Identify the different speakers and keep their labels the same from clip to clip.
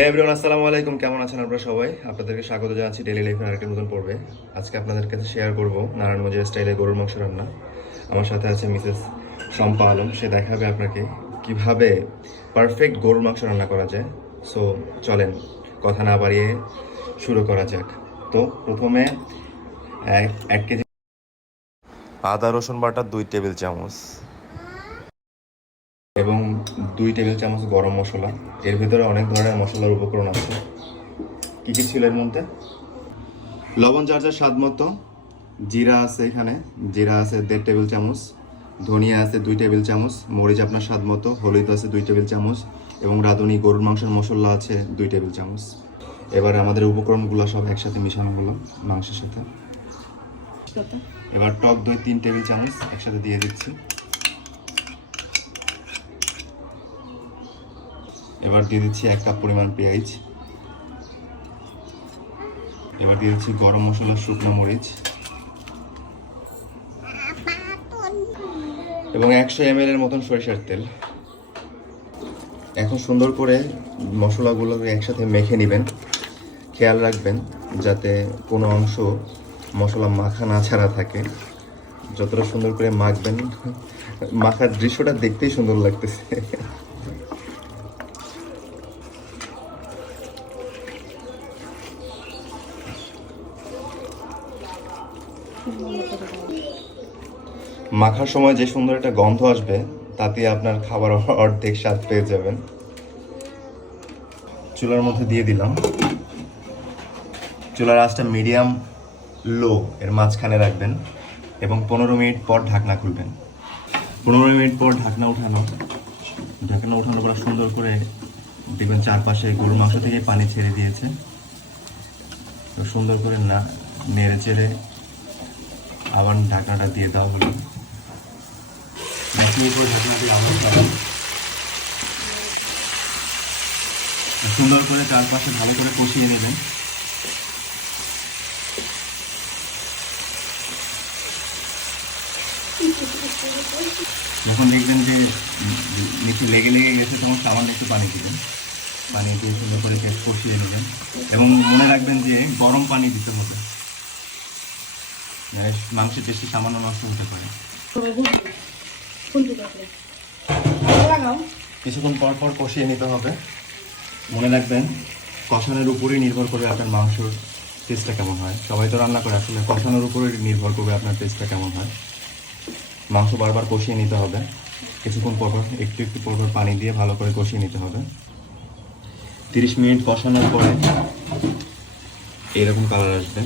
Speaker 1: Everyone আসসালামু আলাইকুম। কেমন আছেন আপনারা সবাই? আপনাদেরকে স্বাগত জানাচ্ছি ডেলি লাইফের আরেকটি নতুন পর্বে। আজকে আপনাদের কাছে শেয়ার করব নারায়ণগঞ্জের স্টাইলে গরুর মাংস রান্না। আমার সাথে আছে মিসেস শম্পা আলম। সে দেখাবে আপনাকে কীভাবে পারফেক্ট গরুর মাংস রান্না করা যায়। সো চলেন, কথা না বাড়িয়ে শুরু করা যাক। তো প্রথমে এক কেজি আদা, রসুন বাটা, দুই টেবিল চামচ। দুই টেবিল চামচ গরম মশলা। এর ভিতরে অনেক ধরনের মশলার উপকরণ আছে। কী কী ছিল এর মধ্যে? লবণ চার চার স্বাদ মতো। জিরা আছে এখানে। জিরা আছে দেড় টেবিল চামচ। ধনিয়া আছে দুই টেবিল চামচ। মরিচ আপনার স্বাদ মতো। হলুদ আছে দুই টেবিল চামচ। এবং রাঁধুনি গরুর মাংসের মশলা আছে দুই টেবিল চামচ। এবার আমাদের উপকরণগুলো সব একসাথে মিশানো হলো মাংসের সাথে। এবার টক দই তিন টেবিল চামচ একসাথে দিয়ে দিচ্ছি। এবার দিয়ে দিচ্ছি এক কাপ পরিমাণ পেঁয়াজ। এবার দিয়ে দিচ্ছি গরম মশলা, শুকনো মরিচ। এবং একশো এম এর মতন সরিষার তেল। এখন সুন্দর করে মশলাগুলোকে একসাথে মেখে নেবেন। খেয়াল রাখবেন যাতে কোনো অংশ মশলা মাখা না ছাড়া থাকে। যতটা সুন্দর করে মাখবেন, মাখার দৃশ্যটা দেখতেই সুন্দর লাগতেছে। মাখার সময় যে সুন্দর একটা গন্ধ আসবে, তাতে আপনার খাবার অর্ধেক স্বাদ পেয়ে যাবেন। চুলার মধ্যে দিয়ে দিলাম। চুলার আঁচটা মিডিয়াম লো, এর মাঝখানে রাখবেন এবং পনেরো মিনিট পর ঢাকনা খুলবেন। পনেরো মিনিট পর ঢাকনা উঠানো ঢাকনা উঠানোর পর সুন্দর করে দেখবেন চারপাশে গরুর মাংস থেকে পানি ছেড়ে দিয়েছে। সুন্দর করে না, নেড়ে চেড়ে আবার ঢাকনাটা দিয়ে দেওয়া হলো সুন্দর করে চারপাশে ভালো করে কষিয়ে নেবেন যখন দেখবেন যে নিচে লেগে লেগে গেছে, তখন সামান্য একটু পানি দিবেন পানি দিয়ে সুন্দর করে কষিয়ে নেবেন এবং মনে রাখবেন যে গরম পানি দিতে হবে। নাহলে মাংসের টেস্টে সামান্য নষ্ট হতে পারে। কিছুক্ষণ পর পর কষিয়ে নিতে হবে। মনে রাখবেন কষানোর উপরেই নির্ভর করবে আপনার মাংসর টেস্টটা কেমন হয়। সবাই তো রান্না করে আসলে কষানোর উপরেই নির্ভর করবে আপনার টেস্টটা কেমন হয়। মাংস বারবার কষিয়ে নিতে হবে। কিছুক্ষণ পর পর একটু একটু পর পর পানি দিয়ে ভালো করে কষিয়ে নিতে হবে। তিরিশ মিনিট কষানোর পরে এরকম কালার আসবে।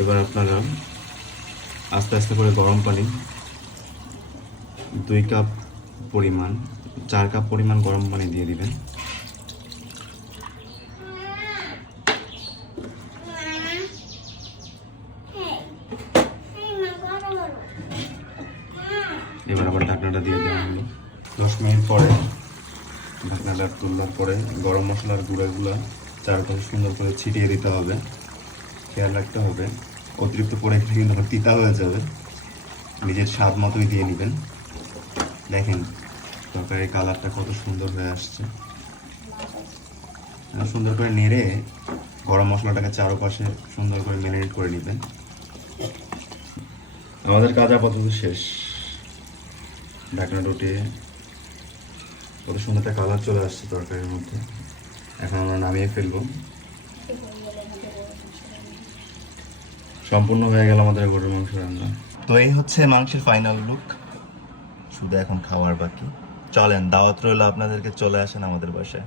Speaker 1: এবার আপনারা আস্তে আস্তে করে গরম পানি, দুই কাপ পরিমাণ, চার কাপ পরিমাণ গরম পানি দিয়ে দিবেন। এবার আবার ঢাকনাটা দিয়ে দেওয়া হলো দশ মিনিট পরে ঢাকনাটা তুলবার পরে গরম মশলার গুঁড়াগুলো চারপাশে সুন্দর করে ছিটিয়ে দিতে হবে। খেয়াল রাখতে হবে। অতিরিক্ত গেলে কিন্তু আবার তিতা হয়ে যাবে। নিজের স্বাদ মতোই দিয়ে নেবেন। দেখেন, তরকারির কালারটা কত সুন্দর হয়ে আসছে। সুন্দর করে নেড়ে গরম মশলাটাকে চারপাশে সুন্দর করে ম্যারিনেট করে নেবেন। আমাদের কাজ আপাতত শেষ। ঢাকনা উঠিয়ে কত সুন্দর একটা কালার চলে আসছে তরকারির মধ্যে। এখন আমরা নামিয়ে ফেলব। সম্পূর্ণ হয়ে গেল আমাদের গরুর মাংস রান্না। তো এই হচ্ছে মাংসের ফাইনাল লুক শুধু এখন খাওয়ার বাকি। চলেন, দাওয়াত রইল আপনাদেরকে, চলে আসেন আমাদের বাসায়।